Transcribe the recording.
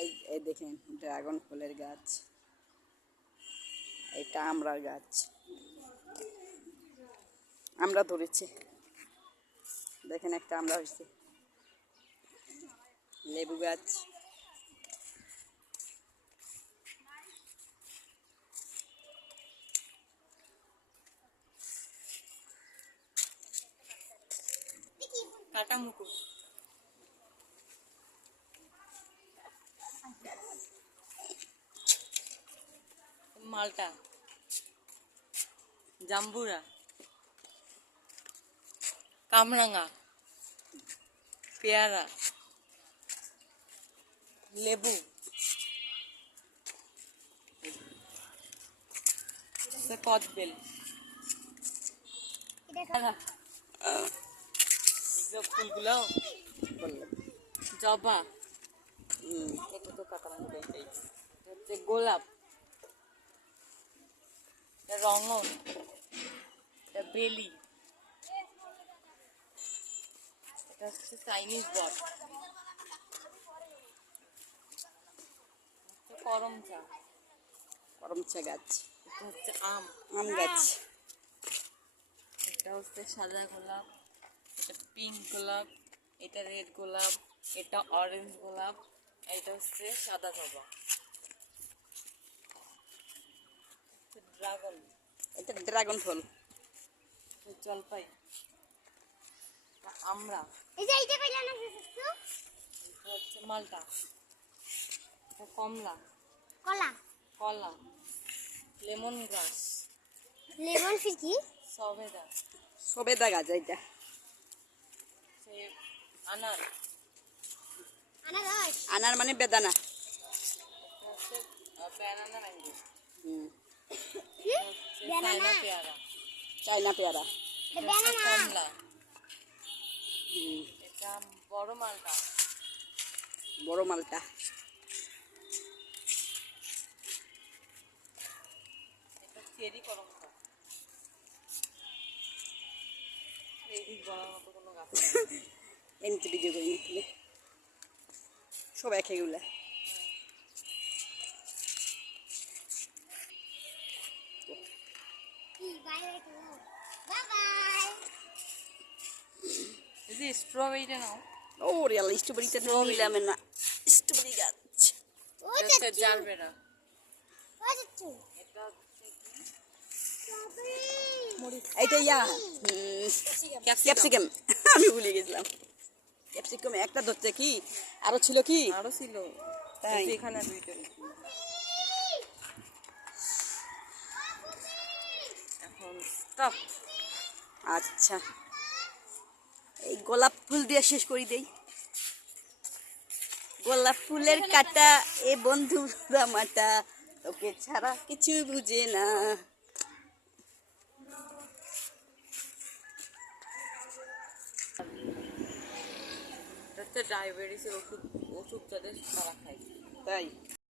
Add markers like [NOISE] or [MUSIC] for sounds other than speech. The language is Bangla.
এই এই দেখেন, ড্রাগন ফলের গাছ। এটা আমরার গাছ। আমরা ধরেছি। দেখেন একটা আমরা হয়েছে। লেবু গাছ। কাটা মুকুট। মালটা। জাম্বুরা। কামরাঙা। পেয়ারা। লেবু। কদবেল। এইসব ফুলগুলো। জবা। হচ্ছে গোলাপ। রঙন এটা বেলি এটা হচ্ছে চাইনিজ বট করম চা করমচা গাছ। এটা হচ্ছে আম। আম গাছ। এটা হচ্ছে সাদা গোলাপ এটা পিঙ্ক গোলাপ এটা রেড গোলাপ এটা অরেঞ্জ গোলাপ এটা হচ্ছে সাদা জবা। ড্রাগন। এটা ড্রাগন ফল। জলপাই। এটা আমড়া এই যে এইটা কইলা না সুসু এটা হচ্ছে মালটা। এটা কমলা। কলা। কলা। লেমন গ্রাস। লেমন ফিকি সবেদা। সবেদা গাছ এইটা সে আনার। আনার মানে বেদানা। ব্যানানা ম্যাঙ্গো হুম, পেয়ারা চাইনা পেয়ারা কমলা এটা বড় মালটা বড় মালটা এটা চেরি করমচা এই দিক মতো কোনো গাছ নেই। [LAUGHS] এমনিতে ভিডিও করি সব এক এগুলা যে স্ট্রবেরিটা নাও ও রিয়াল স্ট্রবেরিটা নিলাম না স্ট্রবেরি গাছ স্ট্রবেরি এইটা ইয়া ক্যাপসিকাম ক্যাপসিকাম আমি ভুলে গেছিলাম ক্যাপসিকাম একটা ধরছে কি আরও ছিল কি আরও ছিল তাই? এখানে দুইটা এখন স্টপ আচ্ছা এই গোলাপ ফুল দিয়ে শেষ করি দেই। গোলাপ ফুলের কাটা এ বন্ধু মাটা তোকে ছাড়া কিছু বুঝে না। ডায়াবেটিসের ওষুধ ওষুধ যাদের তারা খায়। তাই।